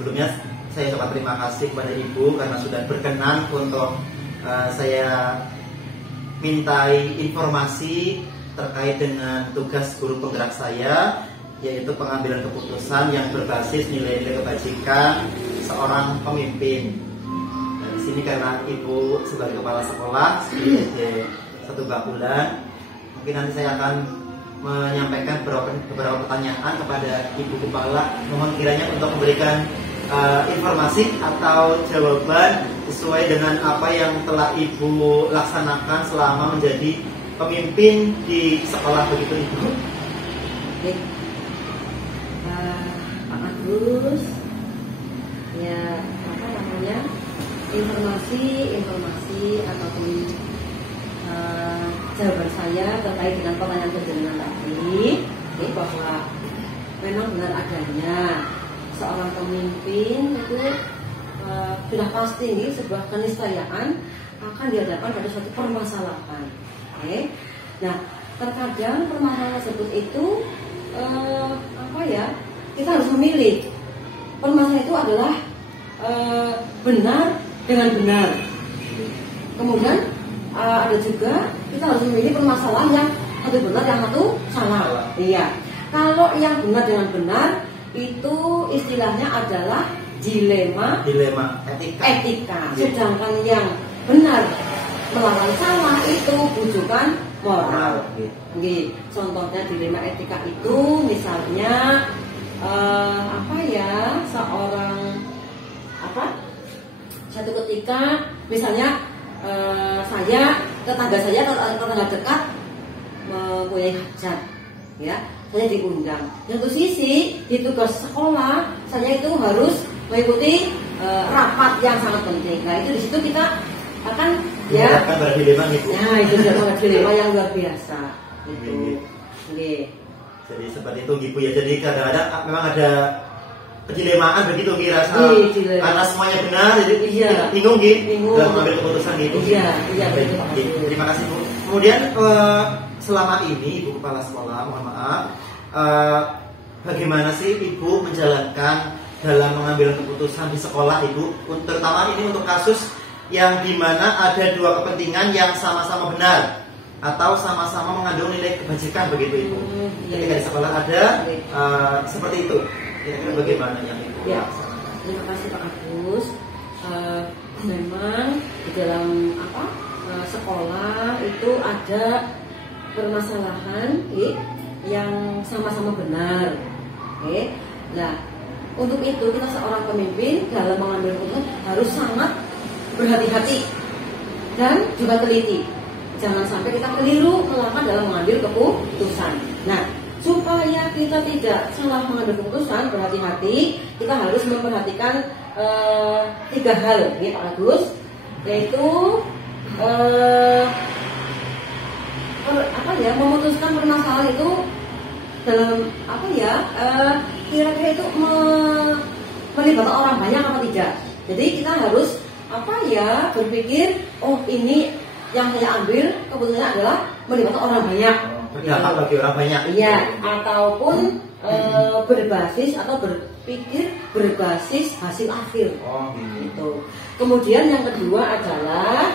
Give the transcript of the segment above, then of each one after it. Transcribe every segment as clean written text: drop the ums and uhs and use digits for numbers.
Sebelumnya saya ucapkan terima kasih kepada Ibu karena sudah berkenan untuk saya mintai informasi terkait dengan tugas guru penggerak saya, yaitu pengambilan keputusan yang berbasis nilai-nilai kebajikan seorang pemimpin. Nah, di sini karena Ibu sebagai kepala sekolah di SD 1 Bakulan, mungkin nanti saya akan menyampaikan beberapa pertanyaan kepada Ibu Kepala. Mohon kiranya untuk memberikan informasi atau jawaban sesuai dengan apa yang telah Ibu laksanakan selama menjadi pemimpin di sekolah, begitu Ibu. Baik, Pak Agus, ya apa namanya, informasi ataupun jawaban saya terkait dengan pertanyaan penjenengan tadi, ini bahwa memang benar adanya seorang pemimpin itu sudah pasti ini sebuah keniscayaan akan dihadapkan pada suatu permasalahan. Oke. Nah, terkadang permasalahan tersebut itu kita harus memilih. Permasalahan itu adalah benar dengan benar. Kemudian ada juga kita harus memilih permasalahan yang satu benar, yang satu salah. Iya. Kalau yang benar dengan benar itu istilahnya adalah dilema etika. Sedangkan yang benar melawan salah itu bujukan moral. Contohnya dilema etika itu misalnya satu ketika misalnya tetangga saya dekat mempunyai hajat, ya, saya diundang. Yang sisi di tugas sekolah saya itu harus mengikuti rapat yang sangat penting. Nah, itu di situ kita akan dilema gitu. Nah, itu adalah dilema yang luar biasa. Gitu. Jadi seperti itu Ibu ya. Jadi kadang-kadang memang ada kedilemaan begitu rasa karena semuanya benar, jadi bingung gitu dalam mengambil keputusan gitu. Terima kasih Bu. Kemudian selama ini Ibu Kepala Sekolah, mohon maaf, bagaimana sih Ibu menjalankan dalam mengambil keputusan di sekolah Ibu, terutama ini untuk kasus yang dimana ada dua kepentingan yang sama-sama benar atau sama-sama mengandung nilai kebajikan begitu Ibu. Ketika di sekolah ada seperti itu, kira-kira bagaimana yang Ibu? Ya, terima kasih Pak Agus. Memang di dalam sekolah itu ada permasalahan yang sama-sama benar. Nah, untuk itu kita seorang pemimpin dalam mengambil keputusan harus sangat berhati-hati dan juga teliti. Jangan sampai kita keliru melangkah dalam mengambil keputusan. Nah, supaya kita tidak salah mengambil keputusan, berhati-hati, kita harus memperhatikan 3 hal, ya Pak Agus, yaitu memutuskan permasalahan itu dalam kira-kira itu melibatkan orang banyak apa tidak. Jadi kita harus berpikir, oh ini yang saya ambil keputusannya adalah melibatkan orang banyak. Berdampak bagi orang banyak. Iya, ataupun berbasis atau berpikir berbasis hasil akhir. Gitu. Kemudian yang kedua adalah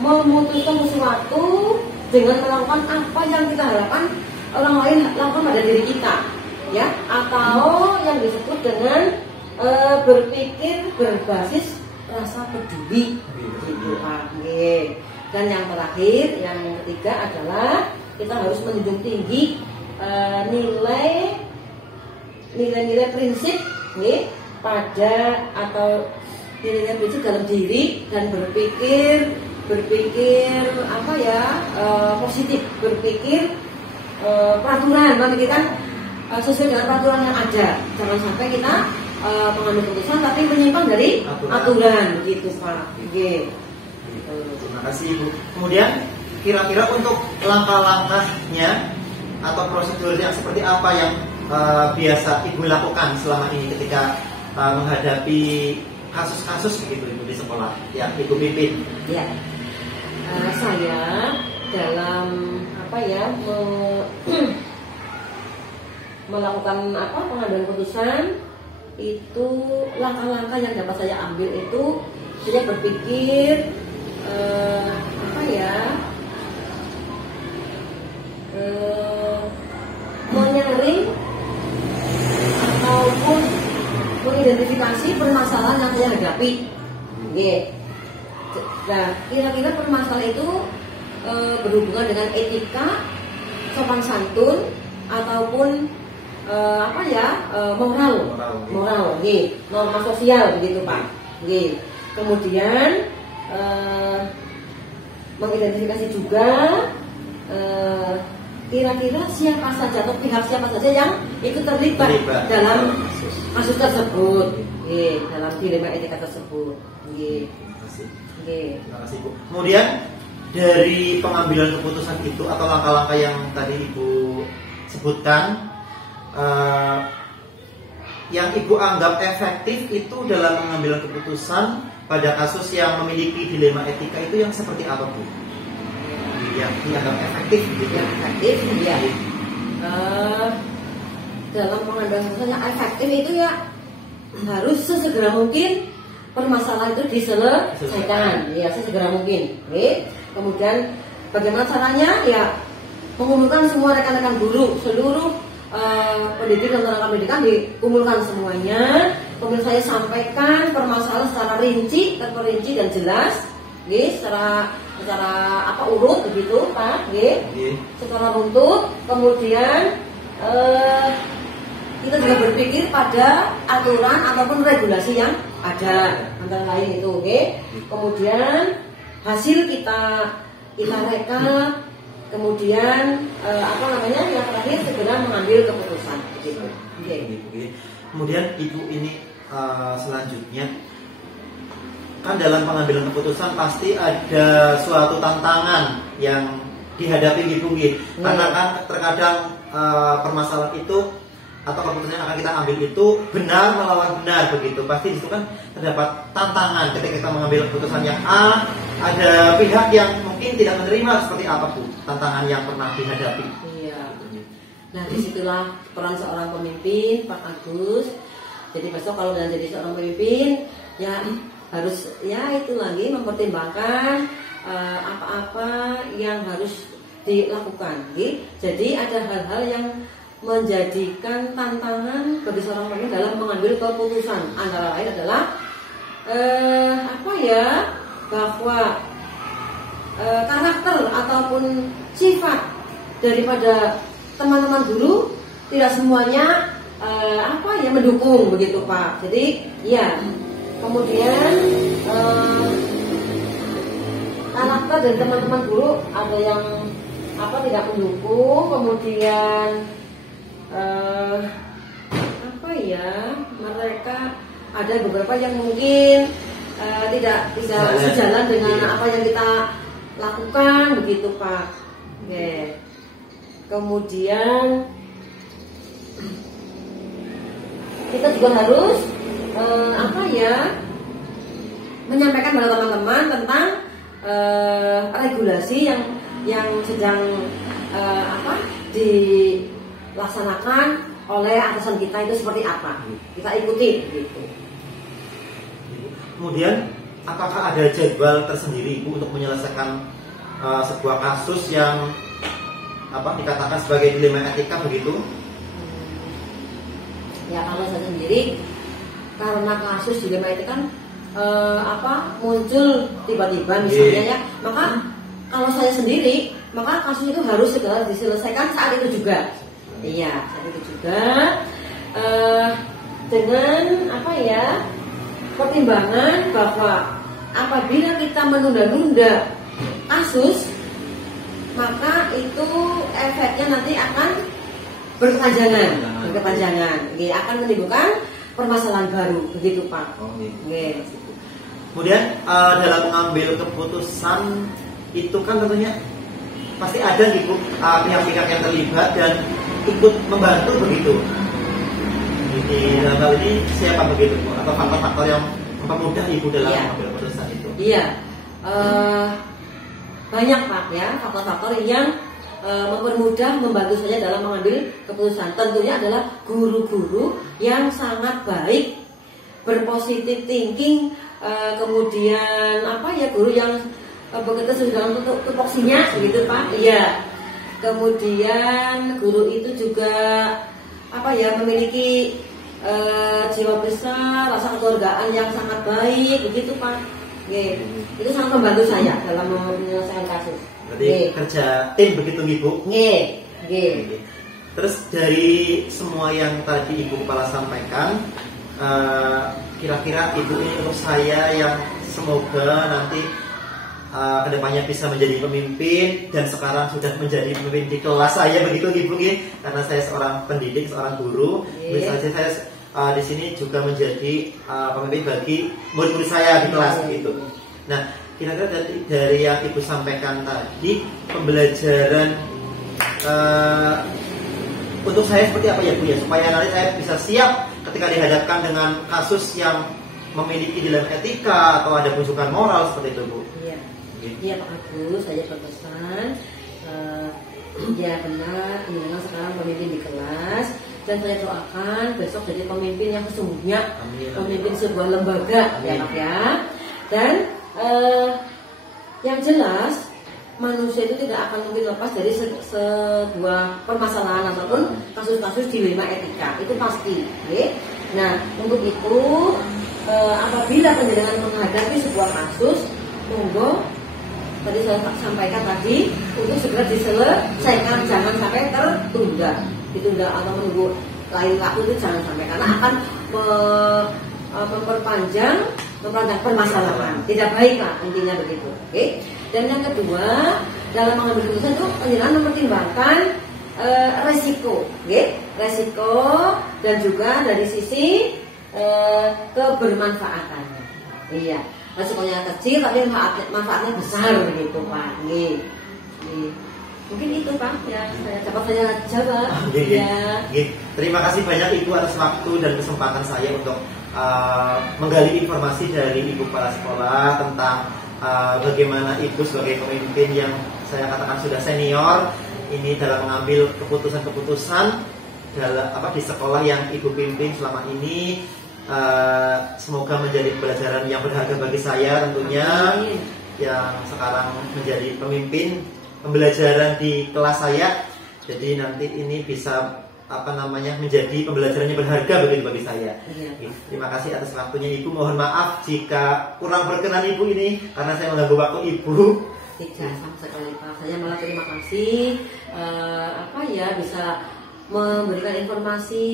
memutuskan sesuatu dengan melakukan apa yang kita harapkan orang lain lakukan pada diri kita, ya, atau yang disebut dengan berpikir berbasis rasa peduli, gitu. Dan yang terakhir, yang ketiga adalah kita harus menjunjung tinggi nilai-nilai prinsip pada atau nilai prinsip dalam diri dan berpikir positif, berpikir peraturan, memikirkan sesuai dengan peraturan yang ada. Jangan sampai kita mengambil keputusan tapi menyimpang dari aturan, begitu Pak. Terima kasih Ibu. Kemudian kira-kira untuk langkah-langkahnya atau prosedurnya seperti apa yang biasa Ibu lakukan selama ini ketika menghadapi kasus-kasus begitu Ibu di sekolah yang Ibu pimpin? Ya, saya dalam melakukan pengambilan keputusan itu langkah-langkah yang dapat saya ambil itu saya berpikir menyaring ataupun mengidentifikasi permasalahan yang saya hadapi. Nah, kira-kira permasalahan itu berhubungan dengan etika, sopan santun, ataupun moral, norma sosial begitu Pak. Kemudian mengidentifikasi juga kira-kira siapa saja atau pihak siapa saja yang ikut terlibat dalam kasus tersebut, dalam dilema etika tersebut. Terima kasih Bu. Kemudian dari pengambilan keputusan itu atau langkah-langkah yang tadi Ibu sebutkan, yang Ibu anggap efektif itu dalam mengambil keputusan pada kasus yang memiliki dilema etika itu yang seperti apa Bu? Yang dianggap efektif gitu. Yang efektif ya. Dalam mengambil keputusan yang efektif itu ya harus sesegera mungkin permasalahan itu diselesaikan, ya sesegera mungkin. Kemudian bagaimana caranya? Ya mengumpulkan semua rekan-rekan guru, seluruh pendidik dan tenaga pendidikan dikumpulkan semuanya. Kemudian saya sampaikan permasalahan secara terperinci dan jelas, secara urut begitu Pak, secara runtut. Kemudian kita juga berpikir pada aturan ataupun regulasi yang ada, antara lain itu. Kemudian hasil kita rekap. Kemudian yang terakhir segera mengambil keputusan gitu. Kemudian Ibu ini selanjutnya kan dalam pengambilan keputusan pasti ada suatu tantangan yang dihadapi Ibu karena kan terkadang permasalahan itu atau keputusan yang akan kita ambil itu benar melawan benar begitu. Pasti itu kan terdapat tantangan ketika kita mengambil keputusan yang A, ada pihak yang mungkin tidak menerima. Seperti apa Bu tantangan yang pernah dihadapi? Iya. Nah disitulah peran seorang pemimpin Pak Agus. Jadi besok kalau sudah jadi seorang pemimpin ya harus itu lagi mempertimbangkan apa-apa yang harus dilakukan. Jadi ada hal-hal yang menjadikan tantangan bagi seorang pemimpin dalam mengambil keputusan. Antara lain adalah bahwa karakter ataupun sifat daripada teman-teman guru tidak semuanya mendukung begitu Pak. Jadi kemudian karakter dari teman-teman guru ada yang tidak mendukung, kemudian mereka ada beberapa yang mungkin tidak bisa sejalan dengan apa yang kita lakukan begitu Pak. Kemudian kita juga harus menyampaikan pada teman-teman tentang regulasi yang sedang dilaksanakan oleh atasan kita itu seperti apa, kita ikuti gitu. Kemudian apakah ada jadwal tersendiri Ibu untuk menyelesaikan sebuah kasus yang dikatakan sebagai dilema etika begitu? Ya kalau saya sendiri karena kasus dilema etika kan muncul tiba-tiba misalnya maka kalau saya sendiri maka kasus itu harus segera diselesaikan saat itu juga. Saat itu juga dengan pertimbangan bahwa apabila kita menunda-nunda kasus maka itu efeknya nanti akan berkepanjangan, akan menimbulkan permasalahan baru begitu Pak. Kemudian dalam mengambil keputusan itu kan tentunya pasti ada pihak-pihak yang terlibat dan ikut membantu begitu. Dalam hal ini siapa begitu Bu? Atau faktor-faktor yang mempermudah Ibu dalam mengambil keputusan itu? Banyak Pak faktor-faktor yang mempermudah, membantu saya dalam mengambil keputusan. Tentunya adalah guru-guru yang sangat baik, berpositif thinking, kemudian guru yang bekerja sesuai dengan tupoksinya, begitu Pak. Iya. Kemudian guru itu juga memiliki jiwa besar, rasa kekeluargaan yang sangat baik, begitu Pak. Itu sangat membantu saya dalam menyelesaikan kasus. Berarti kerja tim begitu Ibu? Terus dari semua yang tadi Ibu Kepala sampaikan, kira-kira Ibu ini untuk saya yang semoga nanti kedepannya bisa menjadi pemimpin dan sekarang sudah menjadi pemimpin di kelas saya begitu Ibu, karena saya seorang pendidik, seorang guru. Misalnya saya di sini juga menjadi pemimpin bagi murid-murid saya di kelas begitu. Nah, kira-kira dari yang Ibu sampaikan tadi, pembelajaran untuk saya seperti apa ya Bu ya, supaya nanti saya bisa siap ketika dihadapkan dengan kasus yang memiliki dilema etika atau ada bujukan moral seperti itu Bu. Iya Pak Agus, saya berpesan ya benar, ini memang sekarang pemimpin di kelas, dan saya doakan besok jadi pemimpin yang sesungguhnya, pemimpin sebuah lembaga ya Pak ya. Dan yang jelas manusia itu tidak akan mungkin lepas dari sebuah permasalahan ataupun kasus-kasus dilema etika, itu pasti. Nah, untuk itu apabila panjenengan menghadapi sebuah kasus, monggo tadi saya sampaikan tadi untuk segera diselesaikan, jangan sampai ditunda atau menunggu lain waktu, itu jangan sampai, karena akan memperpanjang permasalahan, tidak baik lah intinya begitu. Dan yang kedua, dalam mengambil keputusan itu panjenengan mempertimbangkan resiko, resiko dan juga dari sisi kebermanfaatannya. Iya, resikonya kecil tapi manfaatnya besar begitu Pak. Mungkin itu Pak ya, saya jawab. Terima kasih banyak Ibu atas waktu dan kesempatan saya untuk menggali informasi dari Ibu Kepala Sekolah tentang bagaimana Ibu sebagai pemimpin yang saya katakan sudah senior ini dalam mengambil keputusan-keputusan di sekolah yang Ibu pimpin selama ini. Semoga menjadi pelajaran yang berharga bagi saya tentunya, yang sekarang menjadi pemimpin pembelajaran di kelas saya. Jadi nanti ini bisa menjadi pembelajaran yang berharga bagi saya. Terima kasih atas waktunya Ibu. Mohon maaf jika kurang berkenan Ibu ini karena saya mengganggu waktu Ibu. Tidak sama sekali Pak. Saya malah terima kasih bisa memberikan informasi.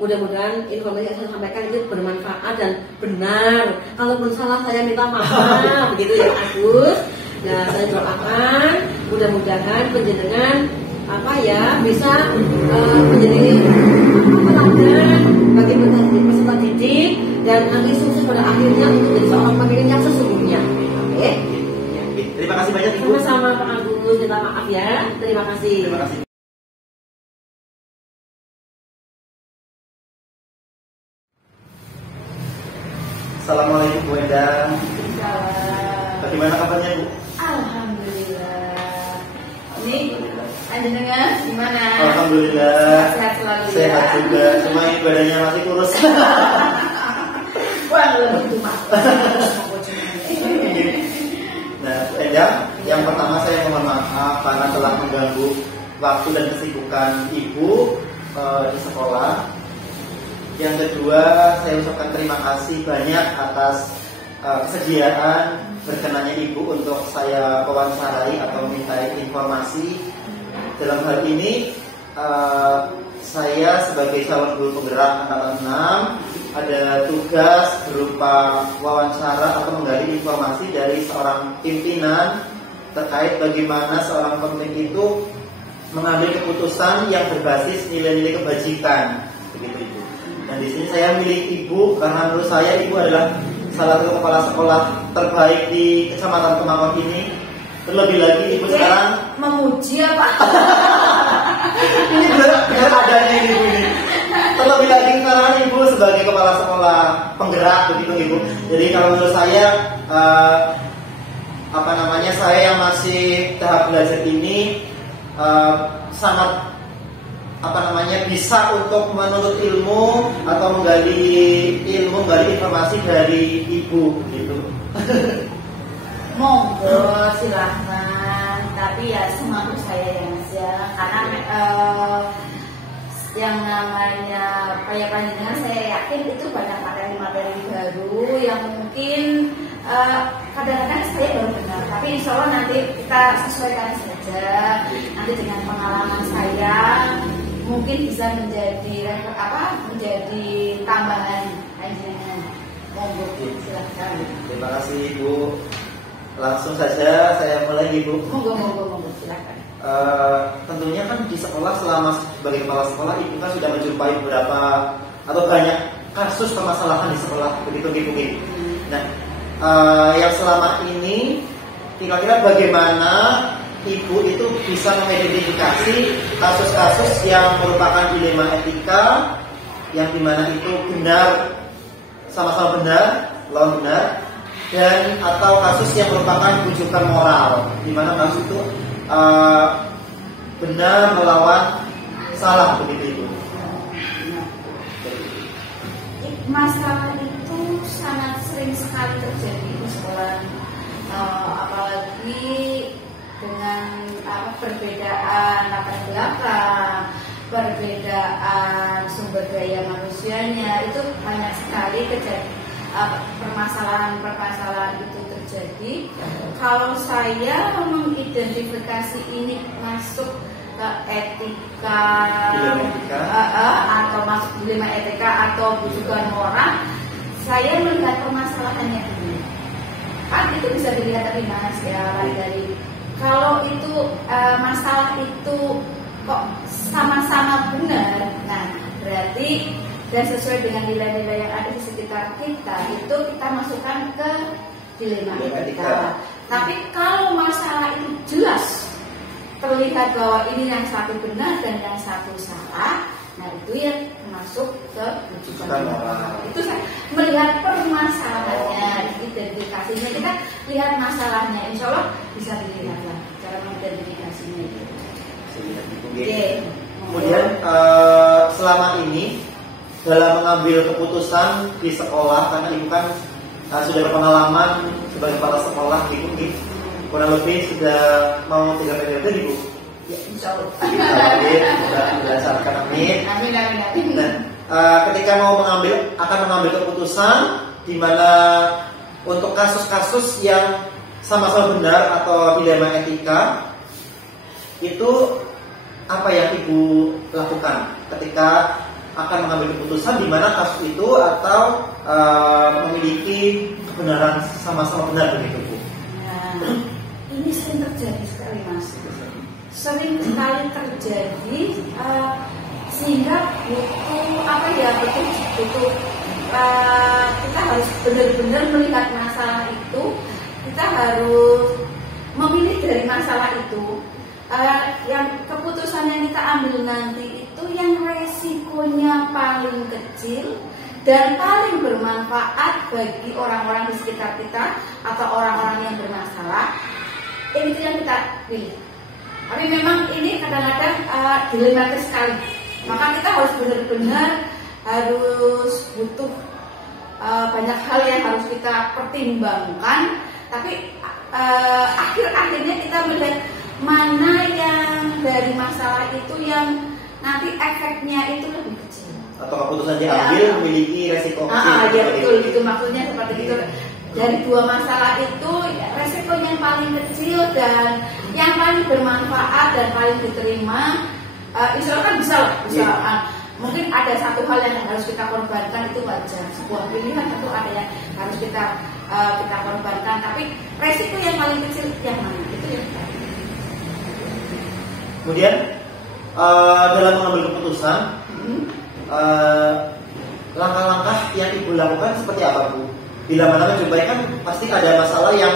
Mudah-mudahan informasi yang saya sampaikan itu bermanfaat dan benar. Kalaupun salah saya minta maaf. Begitu ya Agus. Nah, saya doakan mudah-mudahan panjenengan bisa menjadi teladan bagi peserta didik dan nanti sukses pada akhirnya untuk menjadi seorang pemimpin yang sesungguhnya. Terima kasih banyak Ibu. Sama-sama Pak Agus, minta maaf ya. Terima kasih. Assalamualaikum Bu Endang. Bagaimana kabarnya Bu? Alhamdulillah. Ini panjenengan gimana? Alhamdulillah. Sehat selalu. Sehat juga. Cuma ini badannya masih kurus. Wah, lebih cuma. Nah, Endang, yang pertama saya mohon maaf karena telah mengganggu waktu dan kesibukan Ibu di sekolah. Yang kedua, saya ucapkan terima kasih banyak atas kesediaan berkenannya Ibu untuk saya wawancarai atau minta informasi. Dalam hal ini, saya sebagai calon guru penggerak angkatan 6 ada tugas berupa wawancara atau menggali informasi dari seorang pimpinan terkait bagaimana seorang pemimpin itu mengambil keputusan yang berbasis nilai-nilai kebajikan. Begitu Ibu. Dan di sini saya milih Ibu karena menurut saya Ibu adalah salah satu kepala sekolah terbaik di Kecamatan Kemangkon ini. Terlebih lagi Ibu sekarang memuji apa? Ini benar adanya Ibu ini. Terlebih lagi sekarang Ibu sebagai kepala sekolah penggerak begitu Ibu. Jadi kalau menurut saya saya yang masih tahap belajar ini sangat bisa untuk menuntut ilmu atau menggali ilmu, menggali informasi dari ibu gitu. Monggo silahkan, tapi ya semampu saya ya Mas ya, karena yang namanya panjenengan saya yakin itu banyak materi-materi baru yang mungkin kadang-kadang saya baru dengar, tapi insya Allah nanti kita sesuaikan saja. Nanti dengan pengalaman saya mungkin bisa menjadi tambahan panjenengan. Monggo silahkan. Terima kasih Ibu. Langsung saja saya mulai Ibu. Monggo silahkan. Tentunya kan di sekolah, selama sebagai kepala sekolah, Ibu kan sudah menjumpai beberapa atau banyak kasus permasalahan di sekolah, begitu Ibu. Nah, yang selama ini kira-kira bagaimana Ibu itu bisa mengidentifikasi kasus-kasus yang merupakan dilema etika, yang dimana itu benar, sama-sama benar, lawan benar, dan atau kasus yang merupakan rujukan moral, dimana kasus itu benar melawan salah, begitu Ibu. Masalah itu sangat sering sekali terjadi di sekolah, apalagi dengan perbedaan latar belakang, perbedaan sumber daya manusianya, itu banyak sekali terjadi. Permasalahan itu terjadi. Kalau saya mengidentifikasi ini masuk ke etika, atau masuk dilema etika atau bujukan moral, saya melihat permasalahannya dulu. Kan itu bisa dilihat dari mana ya, dari kalau itu masalah itu kok sama-sama benar, nah berarti dan sesuai dengan nilai-nilai yang ada di sekitar kita, itu kita masukkan ke dilema etika. Tapi kalau masalah itu jelas terlihat bahwa ini yang satu benar dan yang satu salah, nah itu yang masuk ke rujukan moral. Itu saya melihat permasalahannya, identifikasinya, kita lihat masalahnya, insya Allah bisa dilihat lah cara mengidentifikasinya itu. Kemudian selama ini dalam mengambil keputusan di sekolah, karena Ibu kan sudah berpengalaman sebagai kepala sekolah, Ibu kurang lebih sudah mau 3 periode Ibu. Ya, insya Allah. Sudah berdasarkan amin. Amin. Dan ketika akan mengambil keputusan di mana untuk kasus-kasus yang sama-sama benar atau dilema etika, itu apa yang Ibu lakukan ketika akan mengambil keputusan di mana kasus itu atau memiliki kebenaran sama-sama benar, begitu Bu? Nah, ini sering terjadi sekali Mas. Sering sekali terjadi, sehingga butuh kita harus benar-benar melihat masalah itu. Kita harus memilih dari masalah itu. Yang keputusan yang kita ambil nanti itu yang resikonya paling kecil dan paling bermanfaat bagi orang-orang di sekitar kita atau orang-orang yang bermasalah. Ini yang kita pilih. Tapi memang ini kadang-kadang dilematis sekali. Maka kita harus benar-benar butuh banyak hal yang harus kita pertimbangkan. Tapi akhir-akhirnya kita melihat mana yang dari masalah itu yang nanti efeknya itu lebih kecil. Atau keputusan diambil memiliki resiko kecil. Ya betul, itu maksudnya seperti itu. Dari dua masalah itu resiko yang paling kecil dan yang paling bermanfaat dan paling diterima, insya Allah kan bisa. Mungkin ada satu hal yang harus kita korbankan, itu wajar. Sebuah pilihan tentu ada yang harus kita korbankan, tapi resiko yang paling kecil yang mana? Itu yang kita. Kemudian dalam mengambil keputusan, langkah-langkah yang Ibu lakukan seperti apa Bu? Bila mana menjumpai kan pasti ada masalah yang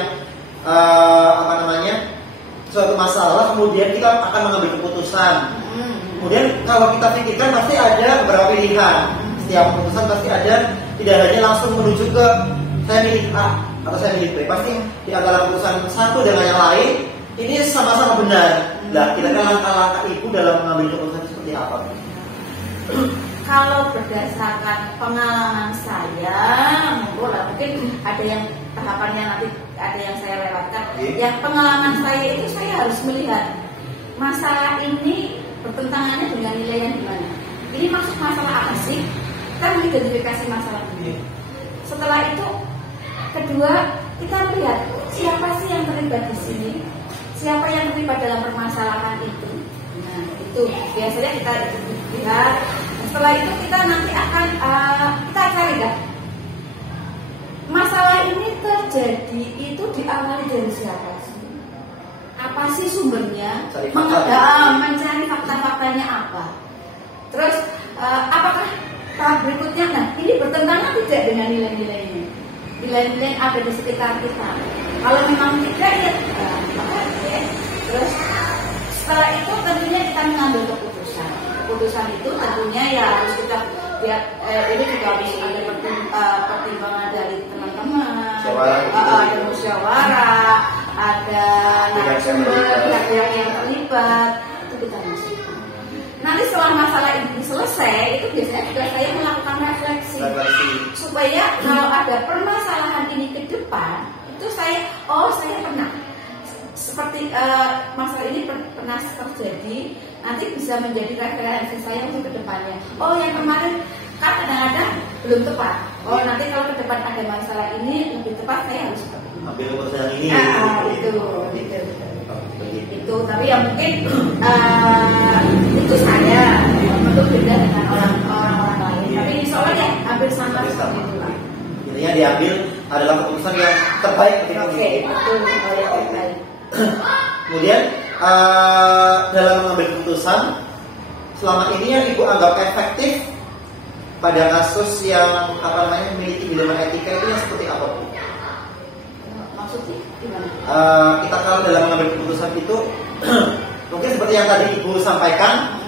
suatu masalah, kemudian kita akan mengambil keputusan. Kemudian kalau kita pikirkan pasti ada beberapa pilihan. Setiap keputusan pasti ada, tidak hanya langsung menuju ke saya milih A atau saya milih B. Pasti di antara keputusan satu dengan yang lain ini sama-sama benar. Nah, kira-kira langkah-langkah ibu dalam mengambil keputusan seperti apa? Kalau berdasarkan pengalaman saya, mungkin ada yang tahapannya nanti ada yang saya lewatkan. Yang pengalaman saya itu saya harus melihat masalah ini bertentangannya dengan nilai yang gimana. Ini maksud masalah apa sih? Kita mengidentifikasi masalah ini. Setelah itu, kedua kita melihat siapa sih yang terlibat di sini, siapa yang terlibat dalam permasalahan itu. Nah, itu biasanya kita lihat. Setelah itu kita nanti akan kita cari dah. Masalah ini terjadi itu diawali dari siapa sih? Apa sih sumbernya? Mencari fakta-faktanya apa? Terus apakah tahap berikutnya? Nah, ini bertentangan tidak dengan nilai-nilainya? Nilai-nilai yang ada di sekitar kita. Kalau memang tidak ya, maka ya. Terus setelah itu tentunya kita mengambil keputusan. Keputusan itu tentunya ya harus kita lihat. Ini juga harus ada pertimbangan dari teman-teman, ada musyawarah, ada narasumber, pihak-pihak yang terlibat. Itu kita masukkan. Nanti setelah masalah ini selesai, itu biasanya juga saya melakukan refleksi. Supaya kalau ada permasalahan ini ke depan, itu saya pernah seperti masalah ini pernah terjadi, nanti bisa menjadi referensi saya untuk ke depannya. Oh, yang kemarin kan kadang-kadang belum tepat. Oh, nanti kalau ke depan ada masalah ini lebih tepat, saya harus ambil keputusan ini. Itu, tapi yang mungkin itu saya untuk beda dengan orang-orang lain. Tapi insya Allah ya hampir sama seperti itu lah. Intinya diambil adalah keputusan yang terbaik ketika betul, yang terbaik. Kemudian dalam mengambil keputusan selama ini yang ibu anggap efektif pada kasus yang memiliki dilema etika itu yang seperti apa, Bu? Maksudnya gimana? Kita kalau dalam mengambil keputusan itu mungkin seperti yang tadi ibu sampaikan,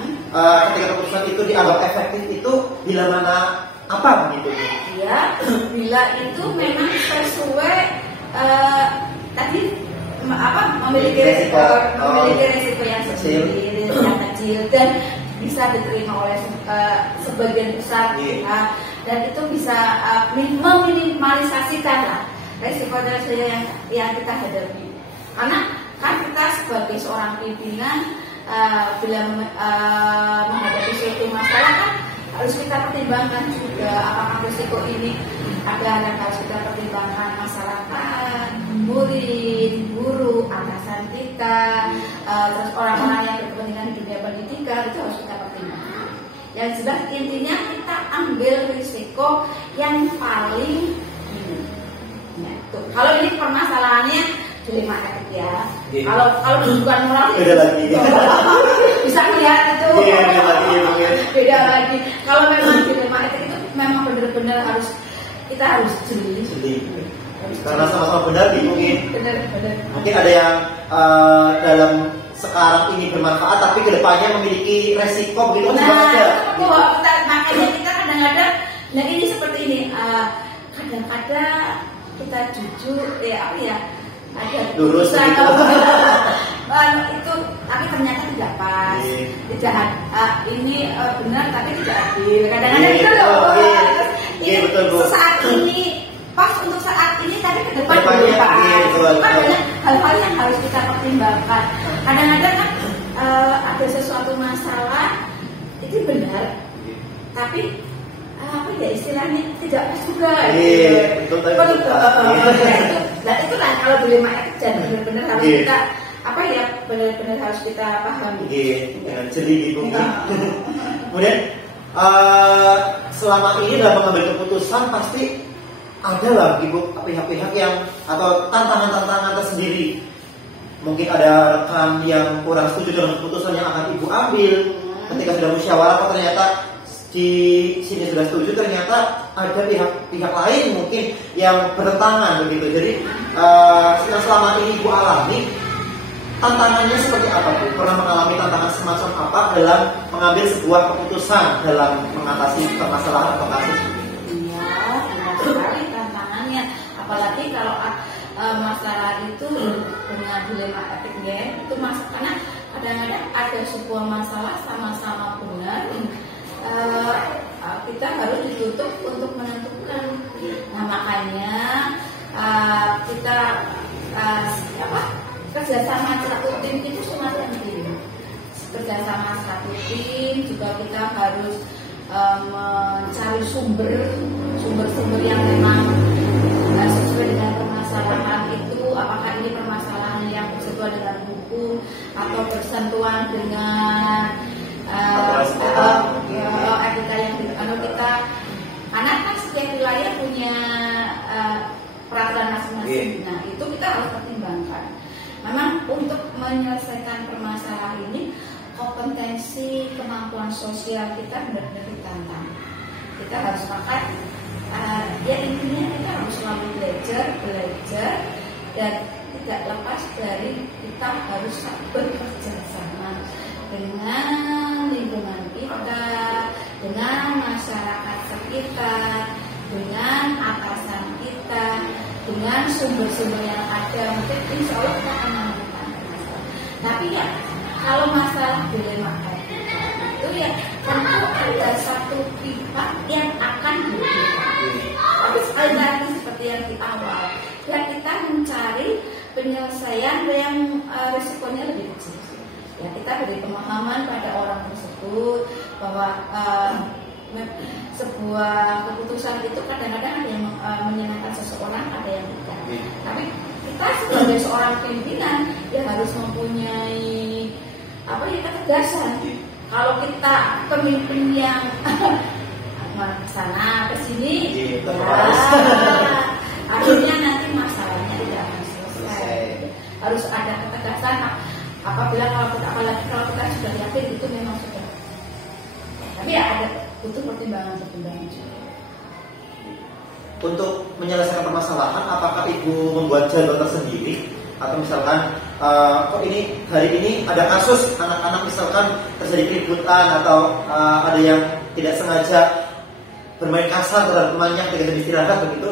ketika keputusan itu dianggap efektif itu bila mana apa begitu? Ya, bila itu memang sesuai tadi memiliki resiko yang kecil dan bisa diterima oleh sebagian besar pihak, dan itu bisa meminimalisasikan lah resiko yang kita hadapi. Karena kan kita sebagai seorang pimpinan bila menghadapi suatu masalah kan harus kita pertimbangkan juga apakah risiko ini ada yang harus kita pertimbangkan masyarakat, murid, guru, atasan kita, terus orang-orang yang berkepentingan di dunia pendidikan itu harus kita pertimbangkan. Yang jelas intinya kita ambil risiko yang paling ini. Tuh, kalau ini permasalahannya dilema etik ya. Kalau bukan moral beda lagi. Bisa melihat itu. Beda lagi. Kalau memang dilema etik itu memang benar-benar kita harus jeli. Karena sama-sama benar mungkin. Benar. Mungkin ada yang dalam sekarang ini bermanfaat tapi kedepannya memiliki resiko begitu juga ada. Makanya kita kadang-kadang, nah ini seperti ini. Kadang-kadang kita jujur ada lurus itu, tapi ternyata tidak pas, tidak ini benar tapi tidak adil. Kadang-kadang itu loh. Sesaat ini pas untuk saat ini tapi ke depan banyak hal-hal yang harus kita pertimbangkan. Kadang-kadang kan ada sesuatu masalah itu benar, tapi istilahnya tidak pas juga. Nah itulah kalau dilema etik dan benar-benar harus kita benar-benar harus kita pahami. Dengan jeli gitu. Kemudian selama ini dalam mengambil keputusan pasti ada lah ibu pihak-pihak yang atau tantangan-tantangan tersendiri. Mungkin ada rekan yang kurang setuju dengan keputusan yang akan ibu ambil. Ketika sudah musyawarah, ternyata di sini sudah setuju, ternyata ada pihak lain mungkin yang bertentangan begitu. Jadi selama ini ibu alami tantangannya seperti apa, Bu? Pernah mengalami tantangan semacam apa dalam mengambil sebuah keputusan dalam mengatasi permasalahan atau kasus? Iya, banyak sekali tantangannya. Apalagi kalau masalah itu dengan dilema etiknya itu karena kadang-kadang ada sebuah masalah sama-sama benar, kita harus ditutup untuk menentukan. Nah makanya kita kerjasama satu tim itu sangat penting. Kerjasama satu tim juga kita harus mencari sumber-sumber yang memang sesuai dengan permasalahan itu. Apakah ini permasalahan yang sesuai dengan hukum atau bersentuhan dengan etika yang kita, karena kan setiap wilayah punya peraturan masing-masing. Nah itu kita harus pertimbangkan. Memang untuk menyelesaikan permasalahan ini, kompetensi kemampuan sosial kita benar-benar ditantang. Kita harus pakai, ya intinya kita harus selalu belajar dan tidak lepas dari kita harus bekerja sama dengan lingkungan kita, dengan masyarakat sekitar, dengan atasan kita, dengan sumber-sumber yang ada. Mungkin insya Allah kita akan menemukan masalah. Tapi ya kalau masalah dilema itu ya tentu ada satu pihak yang akan dirugikan. Tapi sekali lagi seperti yang di awal, ya kita mencari penyelesaian yang resikonya lebih kecil. Ya kita beri pemahaman pada orang tersebut bahwa sebuah keputusan itu kadang-kadang ada yang menyenangkan seseorang, ada yang tidak. Tapi kita sebagai seorang pimpinan ya harus mempunyai ketegasan. Kalau kita pemimpin yang sana ke sini, akhirnya nanti masalahnya tidak akan selesai. Harus ada ketegasan. Apabila kalau kita sudah yakin itu memang sudah. Tapi ya ada butuh pertimbangan juga. Untuk menyelesaikan permasalahan, apakah Ibu membuat jalur tersendiri atau misalkan ini hari ini ada kasus anak-anak misalkan terjadi keributan atau ada yang tidak sengaja bermain kasar terhadap temannya ketika istirahat begitu,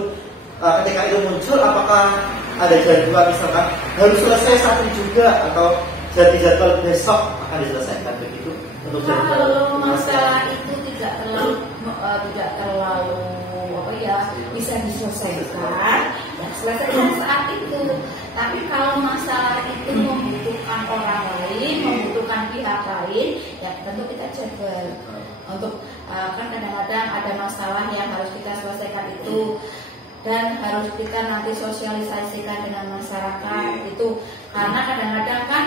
ketika itu muncul apakah ada jadwal misalkan harus selesai saat ini juga atau jadi jadwal besok akan diselesaikan begitu untuk kalau masalah itu tidak terlalu bisa diselesaikan, ya selesaikan saat itu. Tapi kalau masalah itu membutuhkan orang lain, membutuhkan pihak lain, ya tentu kita jadwal untuk kan kadang-kadang ada masalah yang harus kita selesaikan itu dan harus kita nanti sosialisasikan dengan masyarakat itu, karena kadang-kadang kan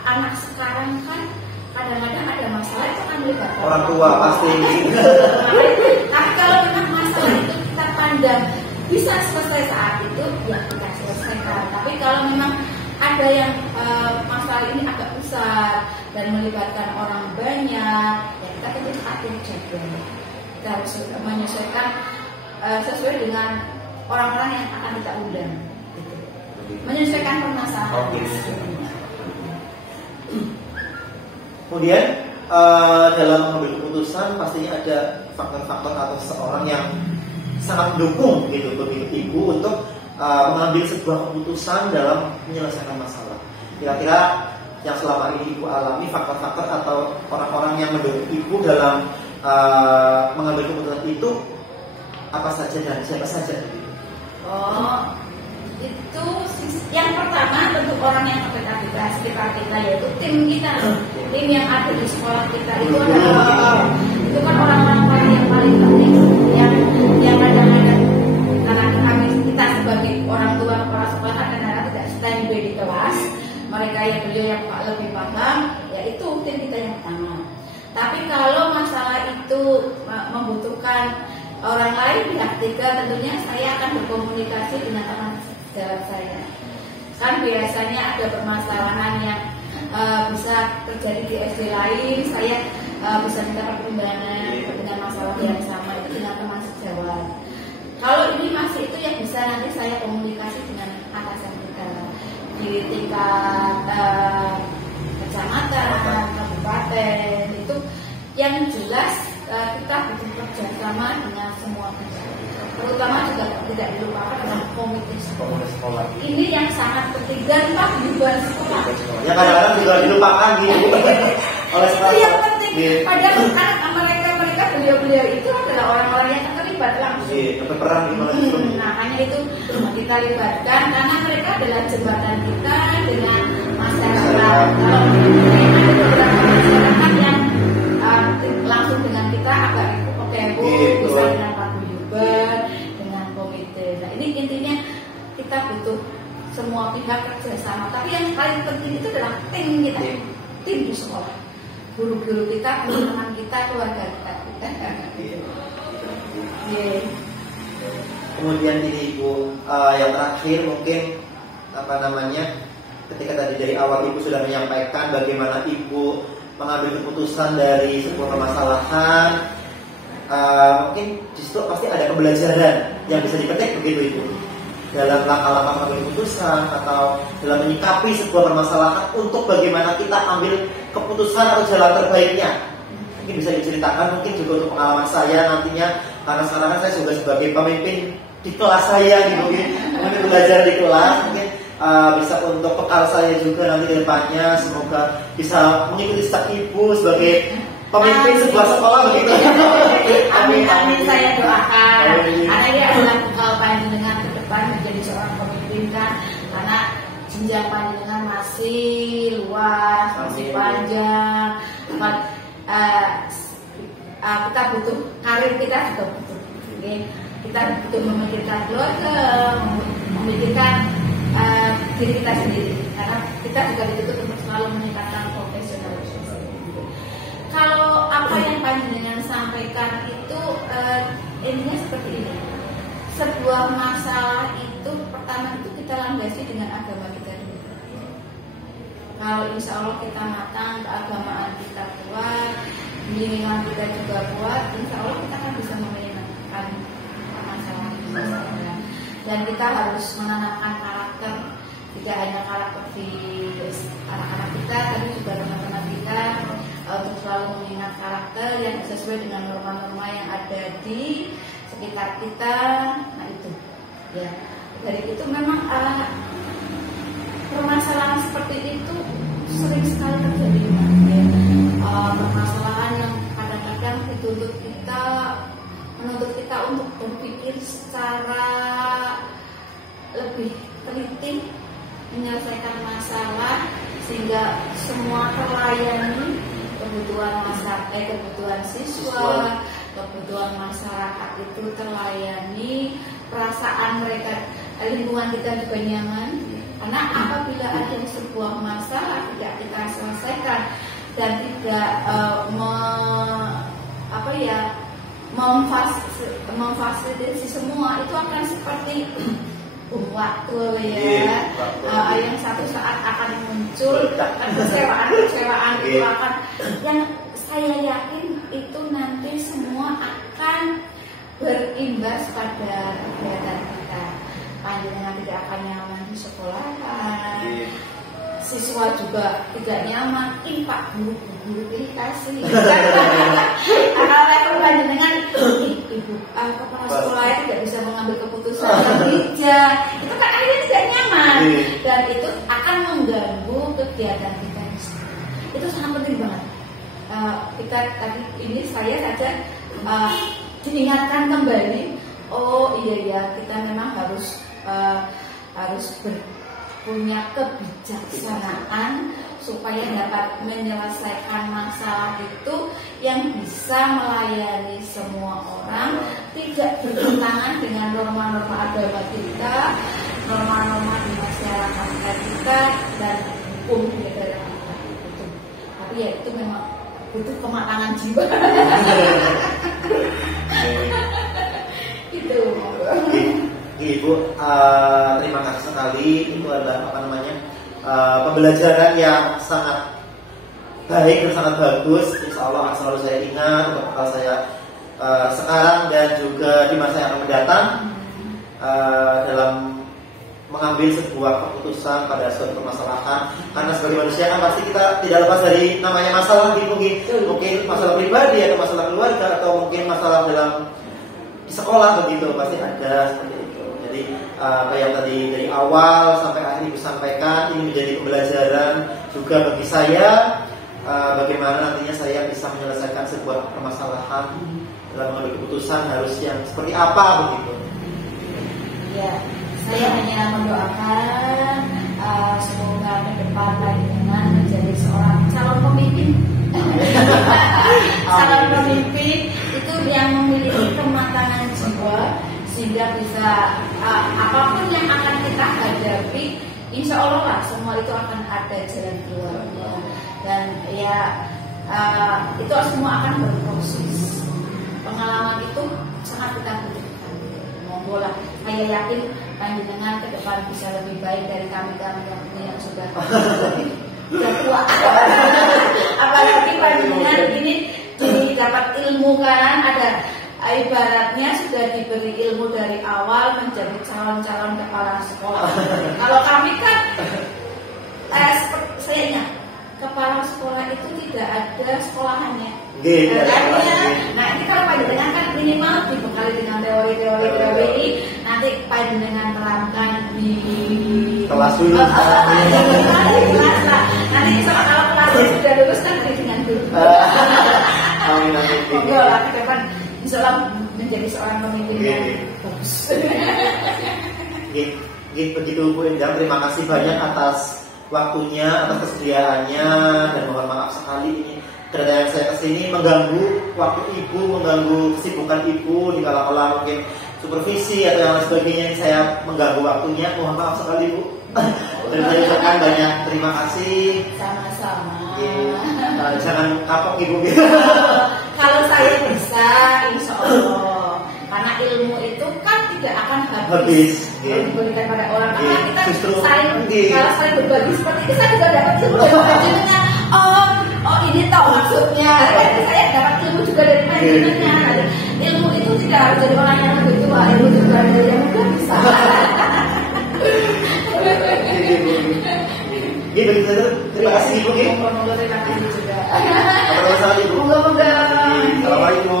anak sekarang kan kadang-kadang ada masalah itu kan melibatkan orang tua pasti. Tapi kalau memang masalah itu kita pandang bisa selesai saat itu, ya kita selesaikan. Tapi kalau memang ada yang masalah ini agak besar dan melibatkan orang banyak, ya kita tentu atur jadwal. Kita harus menyesuaikan sesuai dengan orang-orang yang akan kita undang. Gitu. Menyesuaikan permasalahan. Kemudian dalam mengambil keputusan pastinya ada faktor-faktor atau seseorang yang sangat mendukung gitu bagi Ibu untuk mengambil sebuah keputusan dalam menyelesaikan masalah. Kira-kira yang selama ini Ibu alami faktor-faktor atau orang-orang yang mendukung Ibu dalam mengambil keputusan itu apa saja dan siapa saja begitu? Itu yang pertama tentu orang yang terdekat kita, sekitar kita, yaitu tim kita, tim yang ada di sekolah kita itu adalah itu kan orang-orang yang paling penting, yang kadang-kadang karena kita sebagai orang tua kepala sekolah kadang-kadang tidak standby di kelas, mereka yang beliau yang lebih paham, ya itu tim kita yang pertama. Tapi kalau masalah itu membutuhkan orang lain pihak ketiga, tentunya saya akan berkomunikasi dengan teman sejawat saya. Kan biasanya ada permasalahan yang bisa terjadi di SD lain, saya bisa minta pertimbangan dengan masalah yang sama itu dengan teman sejawat. Kalau ini masih itu yang bisa nanti saya komunikasi dengan atasan kita di tingkat kecamatan, kabupaten, itu yang jelas kita butuh kerjasama dengan semua pihak. terutama juga tidak dilupakan adalah komite sekolah. Ini yang sangat penting dan paguyuban sekolah. Ya kadang-kadang juga dilupakan gitu oleh sekolah. Itu yang penting. Padahal mereka beliau-beliau itu adalah orang-orang yang terlibat langsung. Iya, berperan gimana itu? Makanya itu kita libatkan karena mereka adalah jembatan kita dengan masyarakat. Kalau ada beberapa masyarakat yang langsung dengan kita agak heboh, bisa dengan paguyuban, dengan komite. Nah ini intinya kita butuh semua pihak kerjasama. Tapi yang paling penting itu adalah tim kita, tim di sekolah, guru-guru kita, teman-teman kita, keluarga kita. Kemudian ini Ibu, yang terakhir mungkin ketika tadi dari awal Ibu sudah menyampaikan bagaimana Ibu mengambil keputusan dari sebuah permasalahan, mungkin di situ pasti ada pembelajaran yang bisa dipetik begitu Ibu dalam langkah-langkah mengambil keputusan atau dalam menyikapi sebuah permasalahan untuk bagaimana kita ambil keputusan atau jalan terbaiknya. Mungkin bisa diceritakan, mungkin juga untuk pengalaman saya nantinya, karena sekarang kan saya juga sebagai pemimpin di kelas saya gitu, mungkin belajar di kelas, mungkin bisa untuk bekal saya juga nanti ke depannya, semoga bisa mengikuti jejak Ibu sebagai pemimpin sebuah sekolah begitu. Amin, saya doakan. Karena dia adalah bekal panjenengan ke depan menjadi seorang pemimpin kan, karena jenjang panjenengan masih luas, masih panjang. Kita butuh karir, kita juga butuh. Kita butuh memikirkan keluarga, memikirkan diri kita sendiri, karena kita juga dituntut untuk selalu meningkatkan profesionalisme. Kalau apa yang panjenengan sampaikan itu intinya seperti ini. Sebuah masalah itu pertama itu kita landasi dengan agama kita dulu. Kalau insya Allah kita matang, keagamaan kita kuat, bimbingan kita juga kuat, insya Allah kita akan bisa memenangkan masalah ini. Dan kita harus menanamkan karakter, tidak hanya karakter di anak-anak kita, tapi juga teman-teman kita, untuk selalu mengingat karakter yang sesuai dengan norma-norma yang ada di sekitar kita. Nah itu, ya dari itu memang permasalahan seperti itu sering sekali terjadi. Permasalahan yang kadang-kadang menuntut kita untuk berpikir secara lebih teliti, menyelesaikan masalah sehingga semua terlayani, kebutuhan siswa, kebutuhan masyarakat itu terlayani, perasaan mereka, lingkungan kita juga nyaman. Karena apabila ada sebuah masalah tidak kita selesaikan dan tidak memfasilitasi semua, itu akan seperti waktu ya, yang satu saat akan muncul kekecewaan itu akan, yang saya yakin itu nanti semua akan berimbas pada kegiatan kita. Panjenengan tidak akan nyaman di sekolahan, siswa juga tidak nyaman. Pak guru ini kasih. Kalau level panjenengan, ibu kepala sekolah tidak bisa mengambil keputusan yang bijak, itu kan akhirnya tidak nyaman dan itu akan mengganggu kegiatan kita. Itu sangat penting banget. Kita tadi ini saya saja diingatkan kembali. Oh iya kita memang harus punya kebijaksanaan supaya dapat menyelesaikan masalah itu yang bisa melayani semua orang, tidak bertentangan dengan norma-norma agama kita, norma-norma di masyarakat kita dan hukum di negara kita. Tapi ya itu memang butuh kematangan jiwa. Itu. Ibu, terima kasih sekali. Itu adalah pembelajaran yang sangat baik dan sangat bagus. Insya Allah akan selalu saya ingat untuk bekal saya sekarang dan juga di masa yang akan mendatang, dalam mengambil sebuah keputusan pada suatu permasalahan. Karena sebagai manusia kan pasti kita tidak lepas dari namanya masalah, mungkin masalah pribadi atau masalah keluarga atau mungkin masalah dalam sekolah begitu pasti ada seperti itu. Jadi kayak tadi dari awal sampai akhir Ibu sampaikan, ini menjadi pembelajaran juga bagi saya bagaimana nantinya saya bisa menyelesaikan sebuah permasalahan dalam mengambil keputusan harus yang seperti apa begitu. Ya, saya hanya mendoakan semoga ke depan lagi dengan menjadi seorang calon pemimpin. Calon pemimpin itu yang memiliki kematangan jiwa sehingga bisa apapun yang akan kita hadapi, insya Allah lah semua itu akan ada jalan keluarnya. Dan ya itu semua akan berproses. Pengalaman itu sangat kita butuhkan. Monggo lah, saya yakin panjenengan ke depan bisa lebih baik dari kami yang sudah tua. Apalagi panjenengan ini dapat ilmu kan, ada ibaratnya sudah diberi ilmu dari awal menjadi calon-calon kepala sekolah. Kalau kami kan seperti saya ingat, kepala sekolah itu tidak ada sekolahannya. Nah ini kalau panjenengan kan minimal dibekali dengan teori, nanti panjenengan terangkan di kelas dulu. Nanti kalau kelasnya sudah lulus kan dengan dulu. Amin. Enggak lah, ke depan insya Allah menjadi seorang pemimpin yang bagus. Begitu Bu Endang, terima kasih banyak atas waktunya, atas kesediaannya, dan mohon maaf sekali ini kedatangan saya ke sini mengganggu waktu Ibu, mengganggu kesibukan Ibu di kala-kala mungkin supervisi atau yang lain sebagainya, saya mengganggu waktunya, mohon maaf sekali Bu. Dan saya ucapkan banyak terima kasih. Sama-sama. Jangan kapok Ibu. Kalau saya bisa, insya Allah, karena ilmu itu kan tidak akan habis diberikan pada orang. Karena kita kalau saling berbagi seperti ini, saya juga dapat ilmu dari panjenengan. Oh ini tahu maksudnya. Saya dapat ilmu juga dari panjenengan. Ilmu itu tidak harus dari orang yang lebih tua, ilmu juga dari yang muda bisa. Begitu, terima kasih Ibu. Terima kasih juga. Assalamualaikum. Moga-moga. Assalamualaikum.